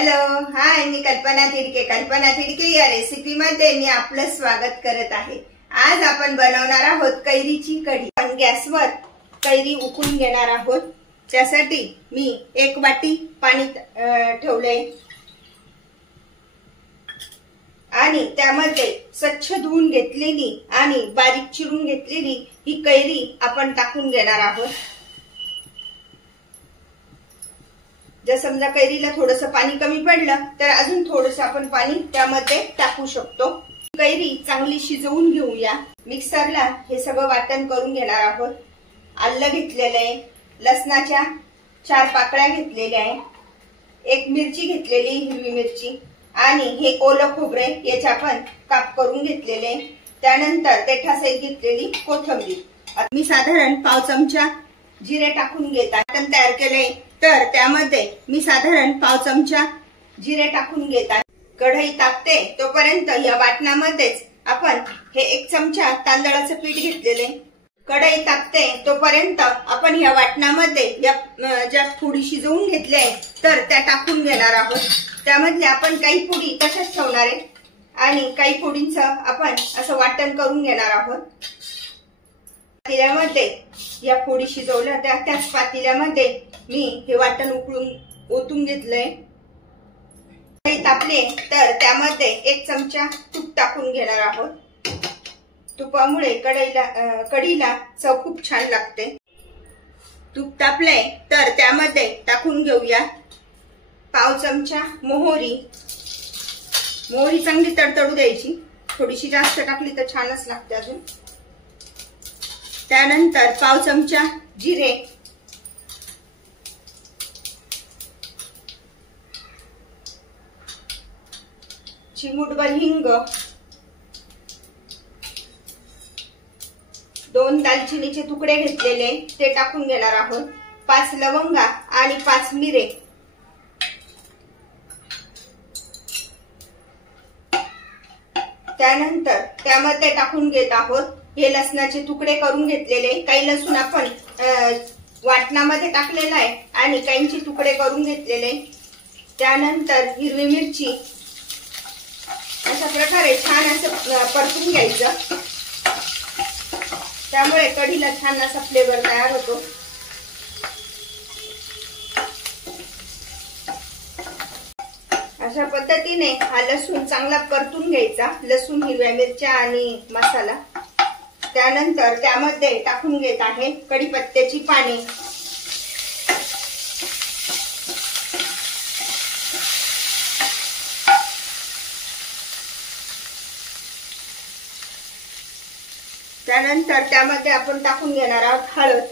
Hello hi, मी कल्पना तिडके. कल्पना तिडके या रेसिपी मध्ये मी आपलं स्वागत करत आहे. आज आपण बनवणार आहोत कैरीची कढी. आपण गॅसवर कैरी उकळून घेणार आहोत. त्यासाठी मी 1 वाटी पाणी ठेवलंय आणि त्यामध्ये स्वच्छ धुवून घेतलेली आणि बारीक चिरून घेतलेली ही कैरी आपण टाकून घेणार आहोत. जर समजा कैरीला थोडंसं पाणी कमी पडलं तर अजून थोडंसं आपण पाणी त्यामध्ये टाकू शकतो. कैरी चांगली शिजवून घेऊया. मिक्सरला हे सगळं वाटण करून घेणार आहोत. आलं घेतलेलं आहे, लसणाच्या 4 पाकळ्या घेतलेल्या आहे, 1 मिरची घेतलेली हिरवी मिरची आणि हे ओलं खोबरे याचे आपण काप करून घेतलेले. त्यानंतर पेठासहित घेतलेली कोथिंबीर. मी साधारण पाव चमचा जिरे टाकून घेत आहे. वाटण तयार केले तर त्यामध्ये मी साधारण पाव चमचा जिरे टाकून घेत आहे. कढई तापते तोपर्यंत या वाटणामध्येच आपण हे 1 चमचा तांदळाचं पीठ घेतलेले. कढई तापते तोपर्यंत आपण या वाटणामध्ये ज्या फोडी शिजवून घेतल्या तर त्या टाकून घेणार आहोत. त्यामध्ये आपण काही फोडी तशाच ठेवणार आहे आणि काही फोडींचं आपण असं वाटण करून घेणार आहोत. पातेल्यामध्ये या फोडी शिजवल्या त्याच पातेल्यामध्ये मी हे वाटण उकळून ओतून घेतलंय. तापले तर त्यामध्ये 1 चमचा तूप टाकून घेणार आहोत. तुपामुळे कढीला चव खूप छान लागते. तूप तापले तर त्यामध्ये टाकून घेऊया पाव चमचा मोहरी. मोहरी चांगली तडतडू द्यायची. थोडीशी जास्त टाकली तर छानच लागते अजून. त्यानंतर पाव चमचा जिरे, चिमूटभर हिंग, 2 दालचिनीचे तुकडे घेतलेले ते टाकून घेणार आहोत. 5 लवंगा आणि 5 मिरे. त्यानंतर त्यामध्ये टाकून घेत आहोत हे लसणाचे तुकडे करून घेतलेले. काही लसूण आपण वाटणामध्ये टाकलेला आहे आणि काहींचे तुकडे करून घेतलेले. त्यानंतर हिरवी मिरची. अशा प्रकारे छान असं परतून घ्यायचं. त्यामुळे कढीला छान असा फ्लेवर तयार होतो. अशा पद्धतीने हा लसूण चांगला परतून घ्यायचा. लसूण, हिरव्या मिरच्या आणि मसाला. त्यानंतर त्यामध्ये टाकून घेत आहे कढीपत्त्याची पाने. त्यानंतर त्यामध्ये आपण टाकून घेणार आहोत हळद.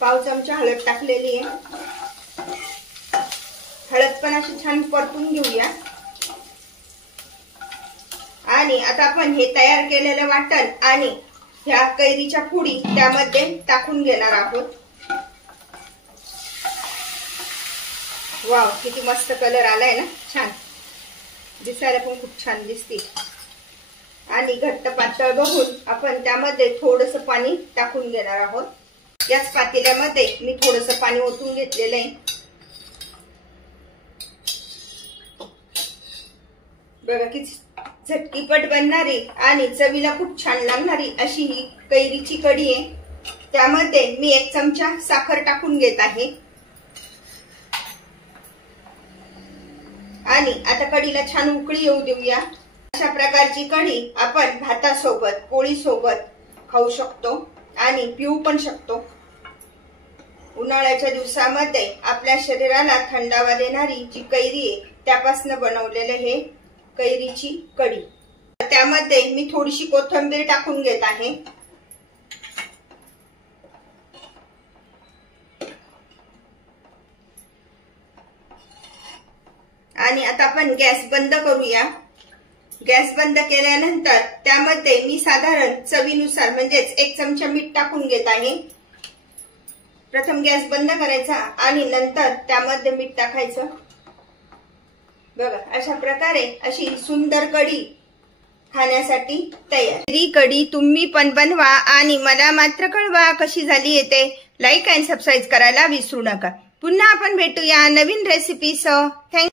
पाव चमचा हळद टाकलेली आहे. हळद पण अशी छान परतून घेऊया. आणि आता आपण हे तयार केलेलं वाटण आणि ह्या कैरीच्या फोडी त्यामध्ये टाकून घेणार आहोत. वाव, किती मस्त कलर आलाय ना. छान दिसायला पण खूप छान दिसते. आणि घट्ट पातळ बघून आपण त्यामध्ये थोडंसं पाणी टाकून घेणार आहोत. याच पातेल्यामध्ये मी थोडंसं पाणी ओतून घेतलेलं आहे. बघा किती झटकीपट बनणारी आणि चवीला खूप छान लागणारी अशी ही कैरीची कढी आहे. त्यामध्ये मी 1 चमचा साखर टाकून घेत आहे. आणि आता कढीला छान उकळी येऊ देऊया. अशा प्रकारची कढी आपण भातासोबत, पोळीसोबत खाऊ शकतो आणि पिऊ पण शकतो. उन्हाळ्याच्या दिवसामध्ये आपल्या शरीराला थंडावा देणारी जी कैरी आहे त्यापासून बनवलेलं हे कैरीची कढी. त्यामध्ये मी थोडीशी कोथिंबीर टाकून घेत आहे. आणि आता आपण गॅस बंद करूया. गॅस बंद केल्यानंतर त्यामध्ये मी साधारण चवीनुसार म्हणजेच 1 चमचा मीठ टाकून घेत आहे. प्रथम गॅस बंद करायचा आणि नंतर त्यामध्ये मीठ टाकायचं. बघा अशा प्रकारे अशी सुंदर कढी खाण्यासाठी तयार. ही कढी तुम्ही पण बनवा आणि मला मात्र कळवा कशी झाली. लाईक आणि सबस्क्राईब करायला विसरू नका. पुन्हा आपण भेटूया नवीन रेसिपीसह. थँक्यू.